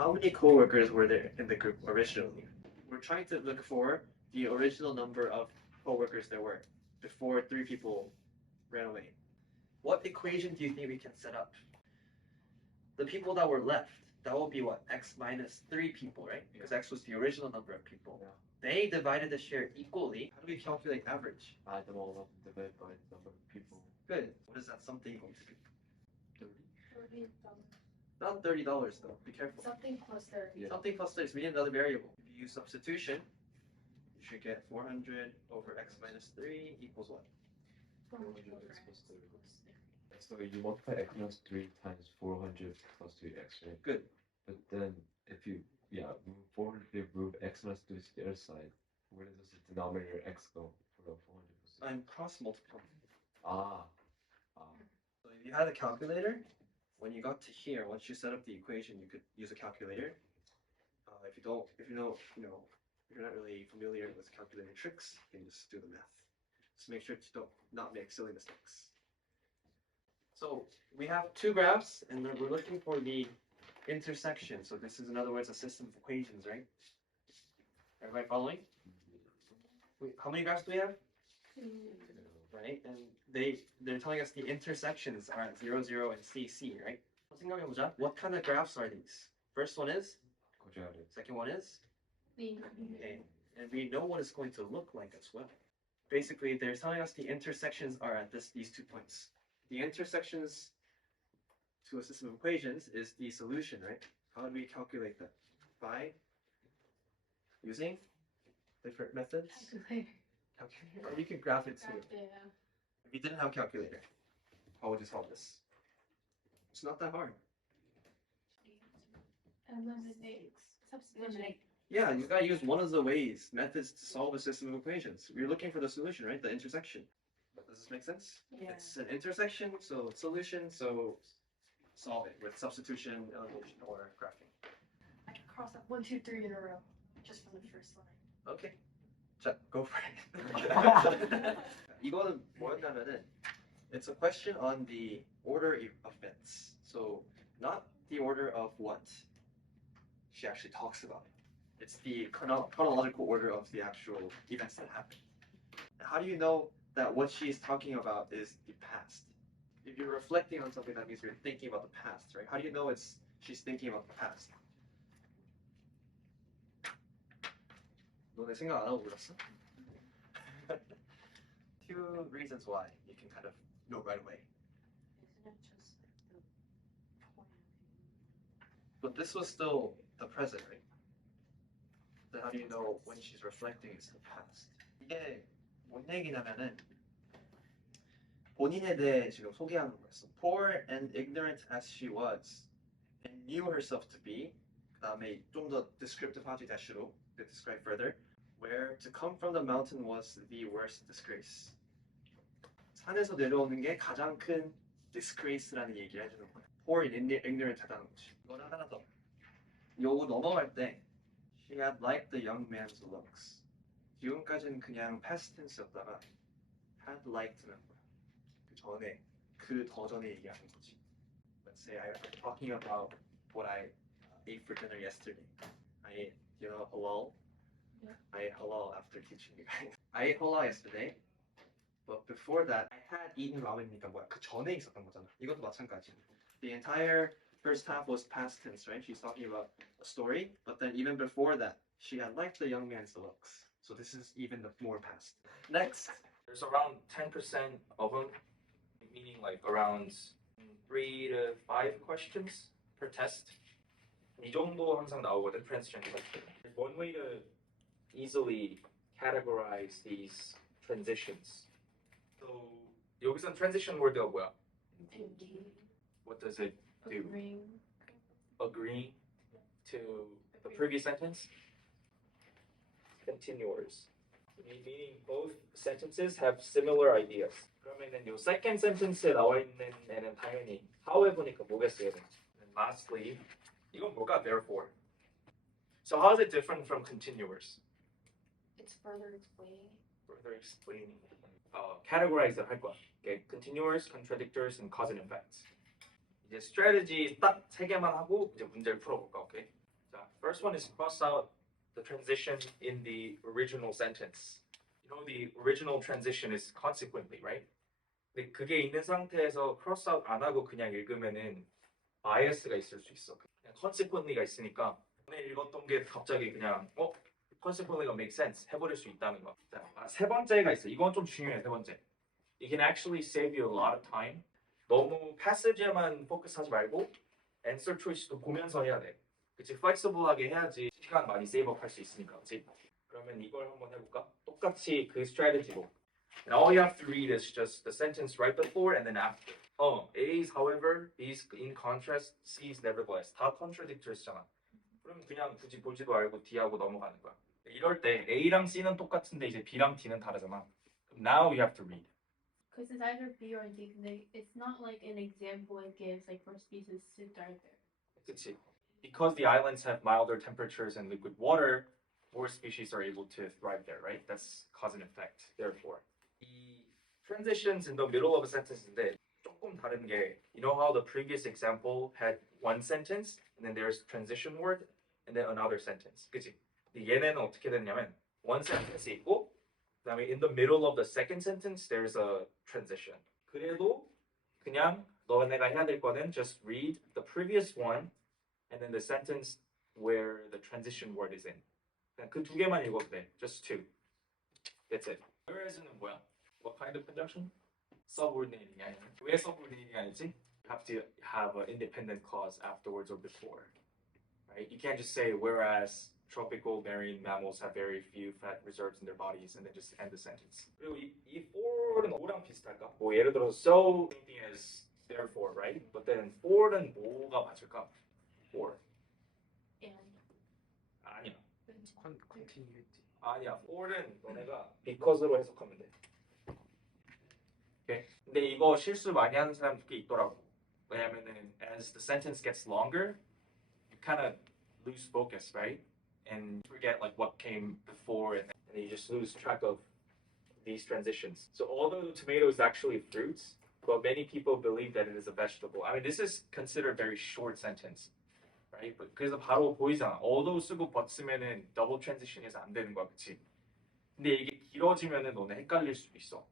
How many coworkers were there in the group originally? We're trying to look for the original number of coworkers there were before 3 people ran away. What equation do you think we can set up? The people that were left, that will be what? X minus 3 people, right? Because X was the original number of people. Yeah. They divided the share equally. How do we calculate average? Add them all up and divide by the number of people. Good. What is that something going to be? 30. $30. Not $30 though. Be careful. Something plus 30. Yeah. Something plus 30. We need another variable. If you use substitution, you should get 400 over X minus 3 equals what? 400 x plus 30. So you multiply x minus 3 times 400 plus 3x, right? Good. But then if you, move 400, if you move x minus 3 to the other side, where does the denominator x go for the 400 plus 3? I'm cross multiplying. So if you had a calculator, when you got to here, once you set up the equation, you could use a calculator. If you're not really familiar with calculator tricks, you can just do the math. Just make sure to not make silly mistakes. So we have 2 graphs, and then we're looking for the intersection. So this is, in other words, a system of equations, right? Everybody following? Wait, how many graphs do we have? 2. Right? And they're telling us the intersections are at 0, 0, and CC, right? 생각해보자. What kind of graphs are these? First one is? Quadratic. Second one is? Linear. Okay. And we know what it's going to look like as well. Basically, they're telling us the intersections are at these 2 points. The intersections to a system of equations is the solution, right? How do we calculate that? By using different methods? Calculator. Calculator. Or you can graph it too. Yeah. If you didn't have a calculator, how would you solve this? It's not that hard. Eliminate. Substitution. Yeah, you gotta use one of the methods to solve a system of equations. We're looking for the solution, right? The intersection. Does this make sense? Yeah. It's an intersection, so solution, so solve it with substitution, elimination, or graphing. I can cross up 1, 2, 3 in a row, just from the first line. Okay. 자, go for it. 이거는 뭐였냐면은, it's a question on the order of events. So not the order of what she actually talks about. It's the chronological order of the actual events that happen. How do you know that what she's talking about is the past? If you're reflecting on something, that means you're thinking about the past, right? How do you know she's thinking about the past? 너네 생각 안 하고 그랬어? 2 reasons why you can kind of know right away. Isn't it just the point? But this was still the present, right? Then how do you know when she's reflecting it's the past? 이게 뭔 얘기냐면은 본인에 대해 지금 소개하는 거였어. Poor and ignorant as she was, and knew herself to be. 그다음에 좀 더 descriptive 하지 대시로 to describe further. Where to come from the mountain was the worst disgrace. 산에서 내려오는 게 가장 큰 disgrace라는 얘기를 해주는 거야. Poor and ignorant 하다는 거지. 이거는 하나 더. 요거 넘어갈 때 she had liked the young man's looks. 지금까지는 그냥 past tense였다가 had liked는 거야. 그 전에, 그 더 전에 얘기하는 거지. Let's say I'm talking about what I ate for dinner yesterday. I ate, halal. Yeah. I ate halal after teaching you guys. I ate halal yesterday, but before that, I had eaten ramen이니까 뭐야? 그 전에 있었던 거잖아. 이것도 마찬가지. The entire first half was past tense, right? She's talking about a story, but then even before that, she had liked the young man's looks. So this is even the more past. Next. There's around 10% of them, meaning like around 3 to 5 questions per test. 이 정도 항상 나오거든, transition question. One way to easily categorize these transitions. So 여기선 transition word가 뭐야? What does it do? Agreeing to the previous sentence? Continuous. Meaning both sentences have similar ideas. 그러면은 요 second sentence에 나와 있는 애는 당연히 however니까 뭐겠어요? And lastly, 이건 뭘까? Therefore. So how is it different from continuous? It's further explaining. Further explaining. Categorize를 할 거야. Okay, continuous, contradictors, and cause and effects. 이제 strategy 딱 3개만 하고 이제 문제를 풀어볼까, 오케이? 자, first one is cross out the transition in the original sentence. You know the original transition is consequently, right? 근데 그게 있는 상태에서 cross out 안 하고 그냥 읽으면은 bias가 있을 수 있어. 그냥 consequently가 있으니까 전에 읽었던 게 갑자기 그냥 consequently가 make sense 해버릴 수 있다는 거. 자, 세 번째가 있어. 이건 좀 중요해. 세 번째. It can actually save you a lot of time. 너무 passage에만 포커스하지 말고 answer choice도 보면서 해야 돼. 그치? flexible하게 해야지 시간 많이 세이브업 할 수 있으니까. 그치? 그러면 이걸 한번 해볼까? 똑같이 그 strategy로. And all you have to read is just the sentence right before and then after. A's, however, B's in contrast, C's nevertheless. 다 contradictories잖아. 그럼 그냥 굳이 보지도 말고 D하고 넘어가는 거야. 이럴 때 A랑 C는 똑같은데 이제 B랑 D는 다르잖아. Now you have to read. Because it's either B or D. It's not like an example it gives, like for species to start there. 그치? Because the islands have milder temperatures and liquid water, more species are able to thrive there, right? That's cause and effect. Therefore, 이 transitions in the middle of a sentence인데 조금 다른 게, you know how the previous example had one sentence and then there's transition word and then another sentence, 그치? 얘네는 어떻게 됐냐면 one sentence 있고 그다음에 in the middle of the second sentence there's a transition. 그래도 그냥 너네가 해야 될 거는 just read the previous one and then the sentence where the transition word is in. 그냥 그 두 개만 읽어도 돼. Just two. That's it. Whereas는 뭐야? What kind of conjunction? Subordinating 아니야? 왜 subordinating 아니지? You have to have an independent clause afterwards or before. Right? You can't just say whereas tropical marine mammals have very few fat reserves in their bodies and then just end the sentence. 그리고 이 for는 뭐랑 비슷할까? 뭐 예를 들어서 so same thing as therefore, right? But then for는 뭐가 맞을까? For. And 아니야. continuity. 아니야. for는 너네가 because로 해석하면 돼. 오케이. 근데 이거 실수 많이 하는 사람들 꽤 있더라고. 왜냐면은 as the sentence gets longer, you kind of lose focus, right? And forget like what came before and you just lose track of these transitions. So although the tomato is actually fruits, but many people believe that it is a vegetable. I mean, this is considered a very short sentence, right? But 그래서 바로 보이잖아. although 쓰고 but 쓰면은 double transition에서 안 되는 거야, 그치? 근데 이게 길어지면은 너네 헷갈릴 수도 있어.